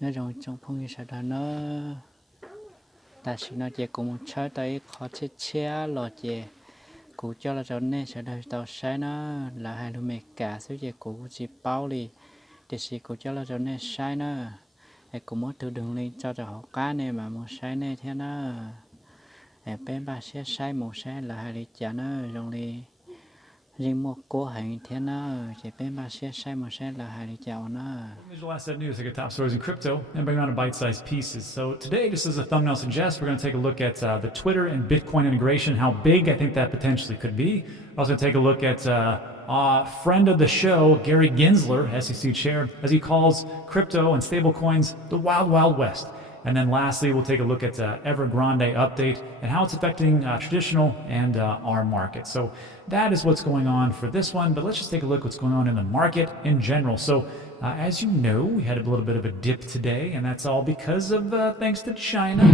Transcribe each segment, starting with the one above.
nó rồi trong phong như sao đó nó ta chỉ nó chỉ cũng chơi tới khó chết chia lọt chỉ cụ cho là cho nên sẽ đời tàu sai nó là hai đứa mẹ cả số chỉ cụ chỉ bao đi để chỉ cụ cho là cho nên sai nó ai cũng muốn từ đường lên cho họ cá này mà một sai này thế nó ai bên ba sẽ sai một sai là hai đi chả nó rồi đi riêng một cô hành thế nó chỉ bên ba sẽ sai một sai là hai đi chào nó. Here's the last set of news. I get top stories in crypto and bring around in bite-sized pieces. So today, just as a thumbnail suggests, we're going to take a look at the Twitter and Bitcoin integration, how big I think that potentially could be. We're also going to take a look at friend of the show, Gary Gensler, SEC chair, as he calls crypto and stablecoins the wild, wild west. And then lastly, we'll take a look at Evergrande update and how it's affecting traditional and our market. So that is what's going on for this one, but let's just take a look at what's going on in the market in general. So as you know, we had a little bit of a dip today, and that's all because of thanks to China,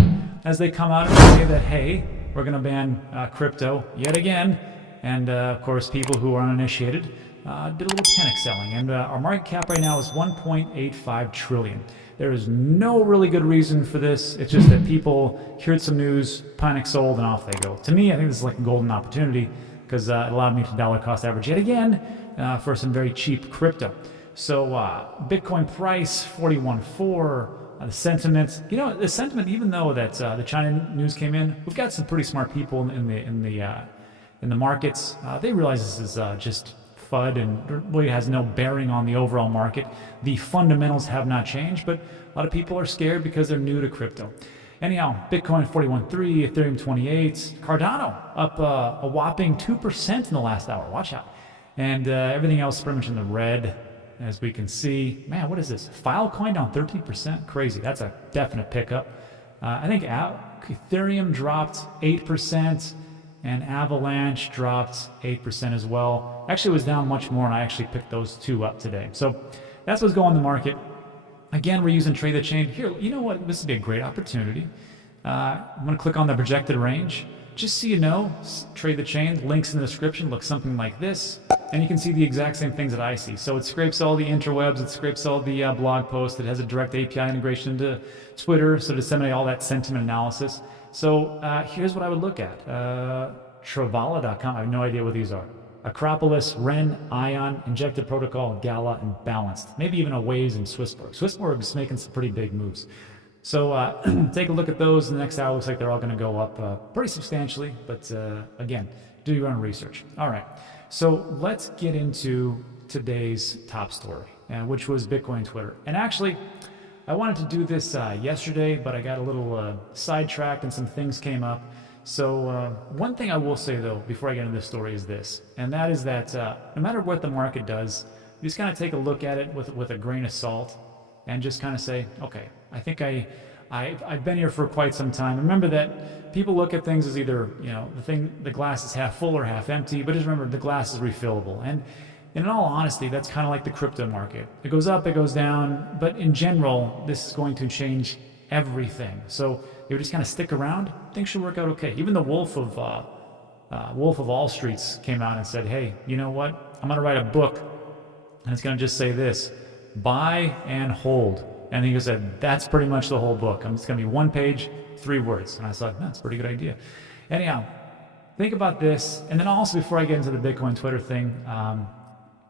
as they come out and say that, hey, we're going to ban crypto yet again. And of course, people who are uninitiated did a little panic selling. And our market cap right now is 1.85 trillion. There is no really good reason for this. It's just that people heard some news, panic sold, and off they go. To me, I think this is like a golden opportunity because it allowed me to dollar cost average yet again for some very cheap crypto. So Bitcoin price 41.4. The sentiment, you know, the sentiment, even though that the China news came in, we've got some pretty smart people in the markets. They realize this is just FUD and really has no bearing on the overall market. The fundamentals have not changed, but a lot of people are scared because they're new to crypto. Anyhow, Bitcoin 41.3, Ethereum 28, Cardano up a whopping 2% in the last hour. Watch out. And everything else pretty much in the red, as we can see. Man, what is this? Filecoin down 13%? Crazy. That's a definite pickup. I think Ethereum dropped 8%. And Avalanche dropped 8% as well. Actually, it was down much more, and I actually picked those two up today. So that's what's going on in the market. Again, we're using Trade the Chain. Here, you know what? This would be a great opportunity. I'm going to click on the projected range. Just so you know, Trade the Chain, links in the description, look something like this. And you can see the exact same things that I see. So it scrapes all the interwebs, it scrapes all the blog posts, it has a direct API integration into Twitter, so to disseminate all that sentiment analysis. So here's what I would look at. Travala.com, I have no idea what these are. Acropolis, Ren, Ion, Injected Protocol, Gala, and Balanced. Maybe even a Waves and Swissborg. Swissborg is making some pretty big moves. So take a look at those. In the next hour, looks like they're all going to go up pretty substantially. But again, do your own research. All right. So let's get into today's top story, which was Bitcoin Twitter. And actually, I wanted to do this yesterday, but I got a little sidetracked and some things came up. So one thing I will say, though, before I get into this story is this, and that is that no matter what the market does, you just kind of take a look at it with a grain of salt and just kind of say, okay, I think I've been here for quite some time. Remember that people look at things as either, you know, the glass is half full or half empty, but just remember the glass is refillable. And in all honesty, that's kind of like the crypto market. It goes up, it goes down, but in general, this is going to change everything. So if you just kind of stick around, things should work out okay. Even the Wolf of Wall Streets came out and said, hey, you know what? I'm going to write a book, and it's going to just say this: buy and hold. And he said, that's pretty much the whole book. It's going to be one page, 3 words. And I thought, that's a pretty good idea. Anyhow, think about this. And then also, before I get into the Bitcoin Twitter thing, a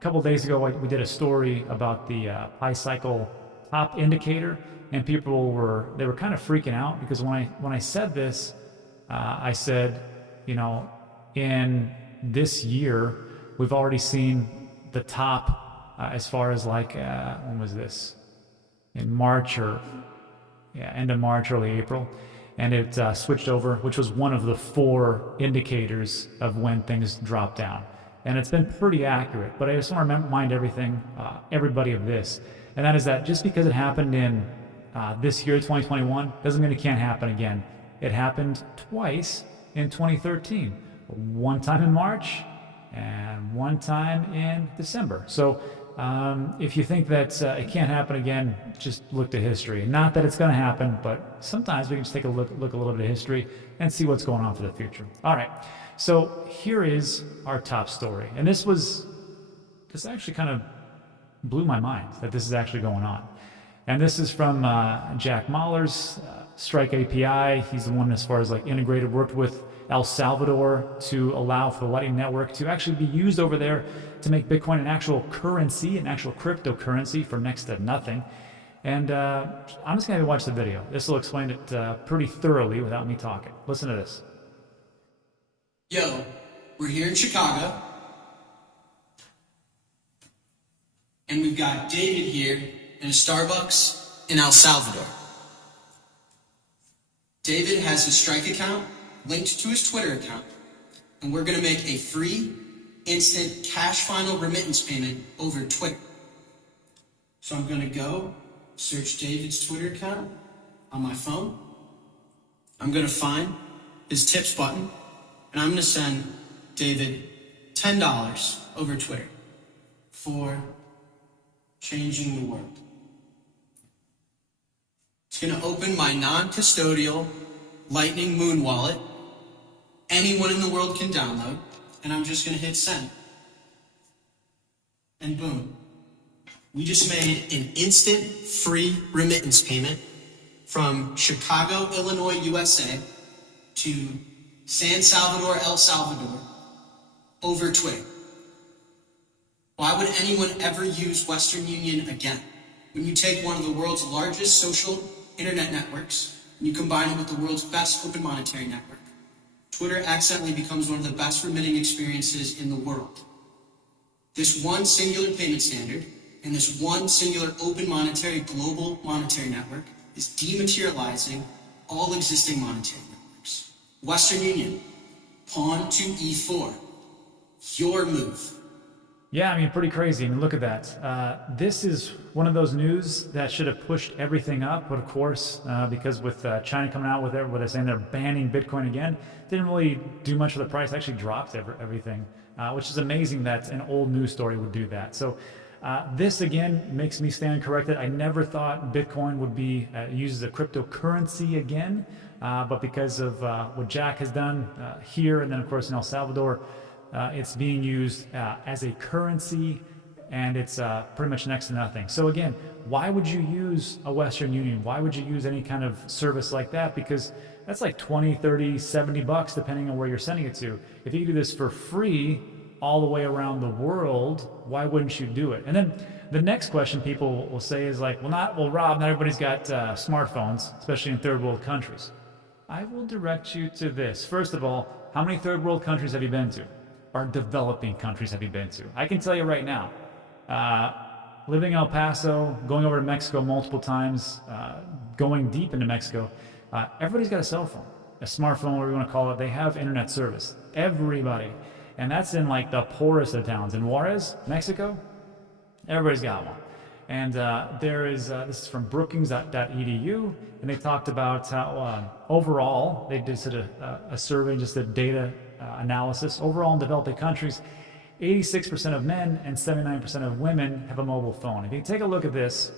couple of days ago, we did a story about the Pi Cycle top indicator, and people were kind of freaking out because when I said this, I said, you know, in this year, we've already seen the top as far as like, when was this? In March end of March, early April, and it switched over, which was one of the 4 indicators of when things drop down. And it's been pretty accurate, but I just want to remind everybody of this, and that is that just because it happened in this year, 2021, doesn't mean it can't happen again. It happened twice in 2013, one time in March and one time in December. So if you think that it can't happen again, just look to history. Not that it's going to happen, but sometimes we can just take a look a little bit of history and see what's going on for the future. All right, so here is our top story, and this actually kind of blew my mind that this is actually going on. And this is from Jack Mahler's Strike API. He's the one, as far as like integrated, worked with El Salvador to allow for the Lightning Network to actually be used over there to make Bitcoin an actual currency, an actual cryptocurrency for next to nothing. And I'm just going to watch the video. This will explain it pretty thoroughly without me talking. Listen to this. Yo, we're here in Chicago, and we've got David here in a Starbucks in El Salvador. David has his Strike account linked to his Twitter account, and we're going to make a free, instant cash final remittance payment over Twitter. So I'm going to go search David's Twitter account on my phone. I'm going to find his tips button, and I'm going to send David $10 over Twitter for changing the world. It's going to open my non-custodial Lightning Moon wallet. Anyone in the world can download, and I'm just going to hit send. And boom. We just made an instant free remittance payment from Chicago, Illinois, USA to San Salvador, El Salvador over Twitter. Why would anyone ever use Western Union again? When you take one of the world's largest social internet networks and you combine it with the world's best open monetary network, Twitter accidentally becomes one of the best remitting experiences in the world. This one singular payment standard and this one singular open monetary global monetary network is dematerializing all existing monetary networks. Western Union, pawn to E4, your move. Yeah, I mean, pretty crazy. I mean, look at that. This is one of those news that should have pushed everything up, but of course, because with China coming out with it, where they're saying they're banning Bitcoin again, didn't really do much for the price. Actually dropped everything, which is amazing that an old news story would do that. So this again makes me stand corrected. I never thought Bitcoin would be used as a cryptocurrency again, but because of what Jack has done here, and then of course in El Salvador, it's being used as a currency, and it's pretty much next to nothing. So again, why would you use a Western Union? Why would you use any kind of service like that? Because that's like 20, 30, 70 bucks depending on where you're sending it to. If you do this for free all the way around the world, why wouldn't you do it? And then the next question people will say is like, well, Rob, not everybody's got smartphones, especially in third world countries. I will direct you to this. First of all, how many third world countries have you been to? Or developing countries have you been to? I can tell you right now, living in El Paso, going over to Mexico multiple times, going deep into Mexico, everybody's got a cell phone, a smartphone, whatever you want to call it. They have internet service, everybody. And that's in like the poorest of towns. In Juarez, Mexico, everybody's got one. And there is, this is from brookings.edu, and they talked about how overall, they did a survey, just a data analysis. Overall in developing countries, 86% of men and 79% of women have a mobile phone. If you take a look at this,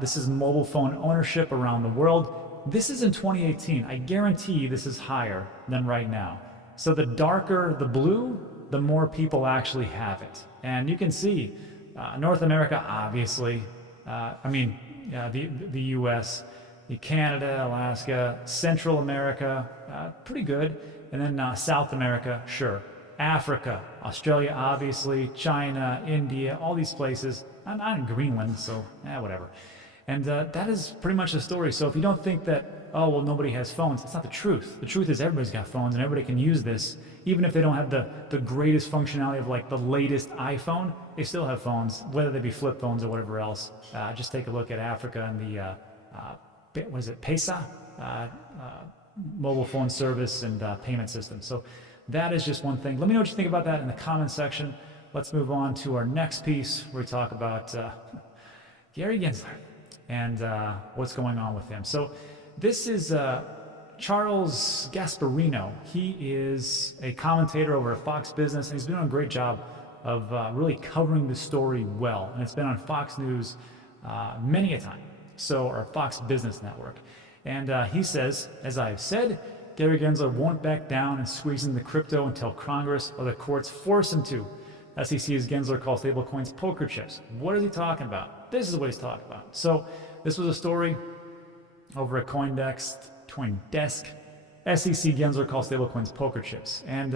this is mobile phone ownership around the world. This is in 2018. I guarantee this is higher than right now. So the darker the blue, the more people actually have it. And you can see North America, obviously, the US, Canada, Alaska, Central America, pretty good. And then South America, sure. Africa, Australia, obviously, China, India, all these places. I'm not in Greenland, so whatever. And that is pretty much the story. So if you don't think that, oh, well, nobody has phones, that's not the truth. The truth is everybody's got phones and everybody can use this. Even if they don't have the greatest functionality of like the latest iPhone, they still have phones, whether they be flip phones or whatever else. Just take a look at Africa and the, what is it, Pesa? Mobile phone service and payment system. So that is just one thing. Let me know what you think about that in the comment section. Let's move on to our next piece where we talk about Gary Gensler and what's going on with him. So this is Charles Gasparino. He is a commentator over at Fox Business, and he's been doing a great job of really covering the story well. And it's been on Fox News many a time, so our Fox Business Network. And he says, as I've said, Gary Gensler won't back down and squeeze in the crypto until Congress or the courts force him to. SEC's Gensler calls stablecoins poker chips. What is he talking about? This is what he's talking about. So this was a story over at CoinDesk, SEC Gensler called stablecoins poker chips. And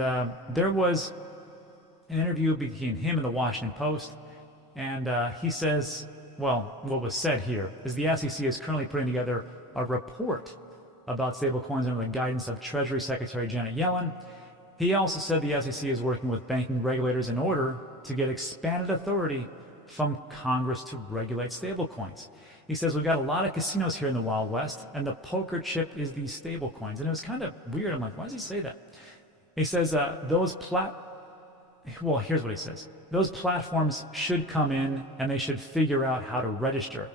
there was an interview between him and the Washington Post. And he says, well, what was said here is the SEC is currently putting together a report about stablecoins under the guidance of Treasury Secretary Janet Yellen. He also said the SEC is working with banking regulators in order to get expanded authority from Congress to regulate stablecoins. He says, we've got a lot of casinos here in the Wild West, and the poker chip is these stablecoins. And it was kind of weird. I'm like, why does he say that? He says, well, here's what he says. Those platforms should come in and they should figure out how to register.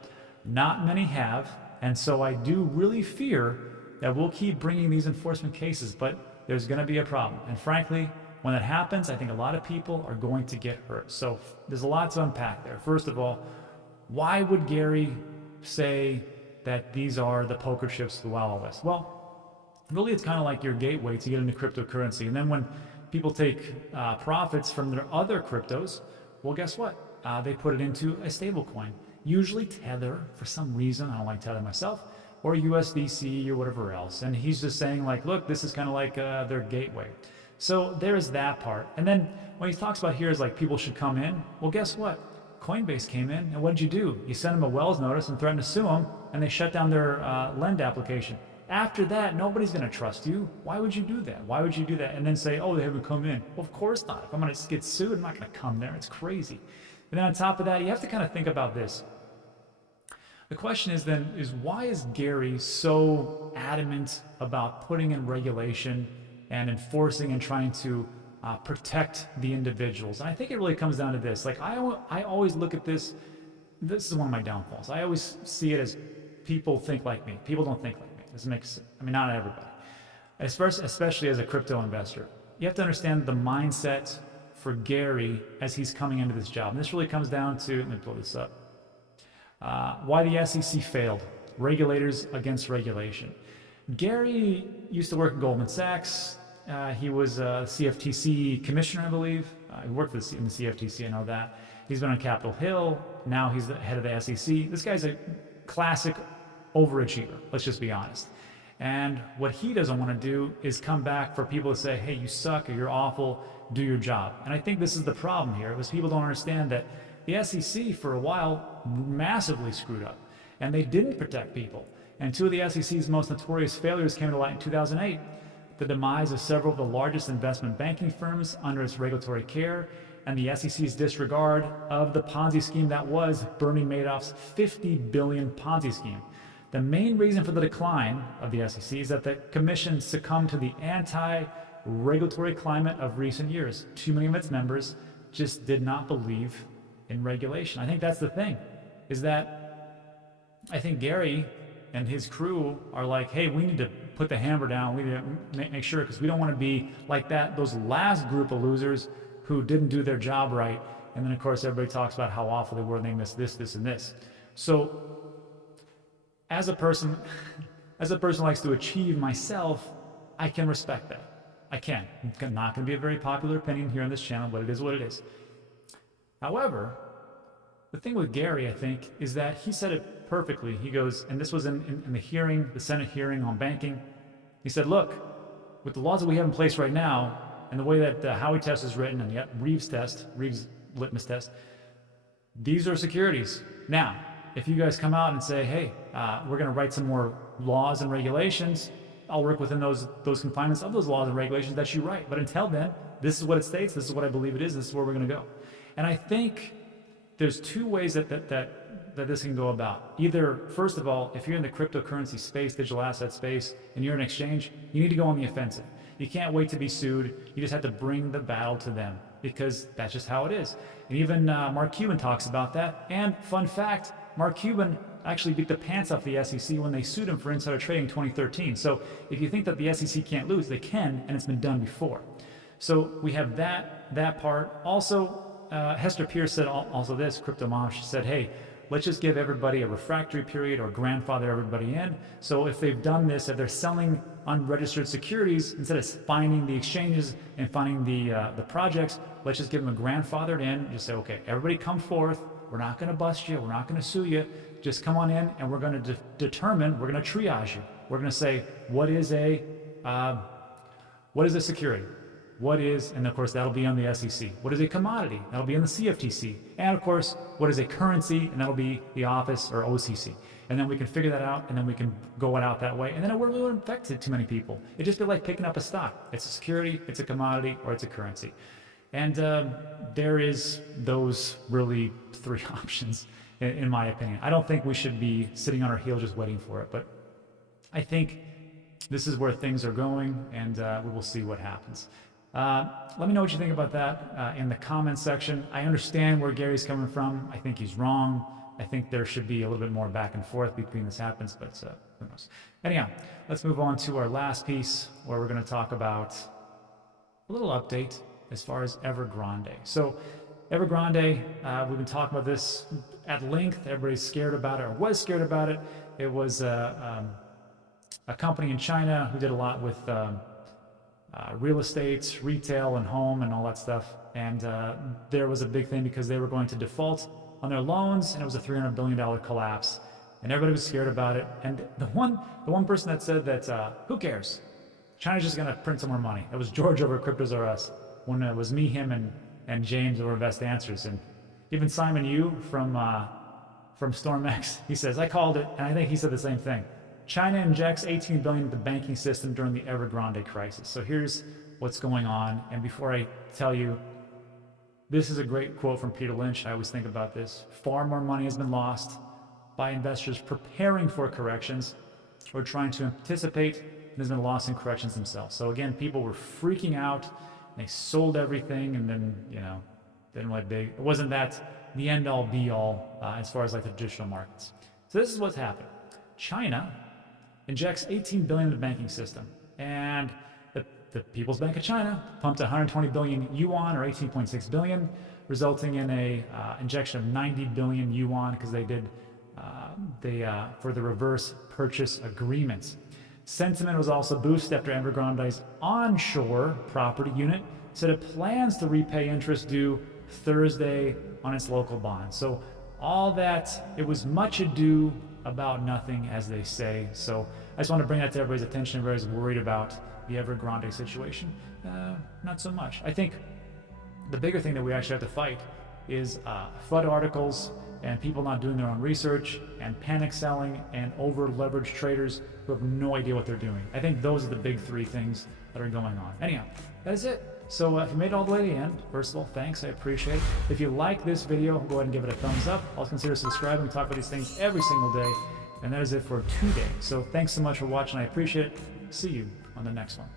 Not many have, and so I do really fear that we'll keep bringing these enforcement cases, but there's going to be a problem. And frankly, when that happens, I think a lot of people are going to get hurt. So there's a lot to unpack there. First of all, why would Gary say that these are the poker chips of the Wild West? Well, really it's kind of like your gateway to get into cryptocurrency. And then when people take profits from their other cryptos, well, guess what? They put it into a stable coin, usually Tether for some reason. I don't like Tether myself, or USDC or whatever else. And he's just saying like, look, this is kind of like their gateway. So there's that part. And then when he talks about here is like people should come in. Well, guess what? Coinbase came in, and what did you do? You sent them a Wells notice and threatened to sue them, and they shut down their lend application. After that, nobody's going to trust you. Why would you do that? Why would you do that? And then say, oh, they haven't come in. Well, of course not. If I'm going to get sued, I'm not going to come there. It's crazy. And then on top of that, you have to kind of think about this. The question is then, why is Gary so adamant about putting in regulation and enforcing and trying to protect the individuals? And I think it really comes down to this. Like I always look at this. This is one of my downfalls. I always see it as people think like me. People don't think like me. This makes sense. I mean, not everybody. Especially as a crypto investor, you have to understand the mindset for Gary as he's coming into this job. And this really comes down to, let me pull this up, why the SEC failed. Regulators against regulation. Gary used to work at Goldman Sachs. He was a CFTC commissioner, I believe. He worked in the CFTC, I know that. He's been on Capitol Hill. Now he's the head of the SEC. This guy's a classic overachiever, let's just be honest. And what he doesn't want to do is come back for people to say, hey, you suck or you're awful, do your job. And I think this is the problem here, is people don't understand that the SEC for a while massively screwed up, and they didn't protect people. And two of the SEC's most notorious failures came to light in 2008. The demise of several of the largest investment banking firms under its regulatory care, and the SEC's disregard of the Ponzi scheme that was Bernie Madoff's $50 billion Ponzi scheme. The main reason for the decline of the SEC is that the Commission succumbed to the anti-regulatory climate of recent years. Too many of its members just did not believe in regulation. I think that's the thing, is that I think Gary and his crew are like, hey, we need to put the hammer down. We need to make sure, because we don't want to be like that, those last group of losers who didn't do their job right. And then, of course, everybody talks about how awful they were and they missed this, this, and this. So as a person who likes to achieve myself, I can respect that. I can. It's not going to be a very popular opinion here on this channel, but it is what it is. However, the thing with Gary, I think, is that he said it perfectly. He goes, and this was in the hearing, the Senate hearing on banking. He said, look, with the laws that we have in place right now, and the way that the Howey test is written, and the Reeves litmus test, these are securities. Now, if you guys come out and say, hey, we're going to write some more laws and regulations, I'll work within those confinements of those laws and regulations that you write. But until then, this is what it states, this is what I believe it is, this is where we're going to go. And I think there's two ways that this can go about. Either, first of all, if you're in the cryptocurrency space, digital asset space, and you're an exchange, you need to go on the offensive. You can't wait to be sued. You just have to bring the battle to them, because that's just how it is. And even Mark Cuban talks about that. And fun fact, Mark Cuban actually beat the pants off the SEC when they sued him for insider trading in 2013. So if you think that the SEC can't lose, they can, and it's been done before. So we have that part. Also, Hester Pierce said also this, Crypto Mom, she said, hey, let's just give everybody a refractory period or grandfather everybody in. So if they've done this, if they're selling unregistered securities, instead of finding the exchanges and finding the projects, let's just give them a grandfathered in. Just say, okay, everybody come forth. We're not going to bust you. We're not going to sue you. Just come on in, and we're going to determine. We're going to triage you. We're going to say what is a security. What is, and of course that'll be on the SEC. What is a commodity? That'll be on the CFTC. And of course, what is a currency? And that'll be the office or OCC. And then we can figure that out, and then we can go it out that way. And then it really wouldn't affect it too many people. It'd just be like picking up a stock. It's a security, it's a commodity, or it's a currency. And there is those really three options, in my opinion. I don't think we should be sitting on our heels just waiting for it. But I think this is where things are going, and we will see what happens. Let me know what you think about that in the comments section. I understand where Gary's coming from. I think he's wrong. I think there should be a little bit more back and forth between this happens, but who knows. Anyhow, let's move on to our last piece, where we're going to talk about a little update as far as Evergrande. So Evergrande, we've been talking about this at length. Everybody's scared about it, or was scared about it. It was a company in China who did a lot with real estate, retail, and home, and all that stuff. And there was a big thing because they were going to default on their loans, and it was a $300 billion collapse. And everybody was scared about it. And the one person that said that, who cares? China's just going to print some more money. It was George over at Cryptos R Us, when it was me, him, and James over Best Answers. And even Simon Yu from StormX, he says, I called it, and I think he said the same thing. China injects $18 billion into the banking system during the Evergrande crisis. So here's what's going on. And before I tell you, this is a great quote from Peter Lynch. I always think about this. Far more money has been lost by investors preparing for corrections or trying to anticipate, and there's been loss in corrections themselves. So again, people were freaking out. They sold everything, and then, didn't let big. It wasn't that the end all be all as far as like the traditional markets. So this is what's happened. China injects $18 billion into the banking system, and the People's Bank of China pumped 120 billion yuan, or 18.6 billion, resulting in a injection of 90 billion yuan because they did for the reverse purchase agreements. Sentiment was also boosted after Evergrande's onshore property unit said it plans to repay interest due Thursday on its local bonds. So all that, it was much ado about nothing, as they say. So I just want to bring that to everybody's attention. Everybody's worried about the Evergrande situation. Not so much. I think the bigger thing that we actually have to fight is FUD articles and people not doing their own research and panic selling and over leveraged traders who have no idea what they're doing. I think those are the big three things that are going on. Anyhow, that is it. So if you made it all the way to the end, first of all, thanks, I appreciate it. If you like this video, go ahead and give it a thumbs up. Also consider subscribing. We talk about these things every single day. And that is it for today. So thanks so much for watching. I appreciate it. See you on the next one.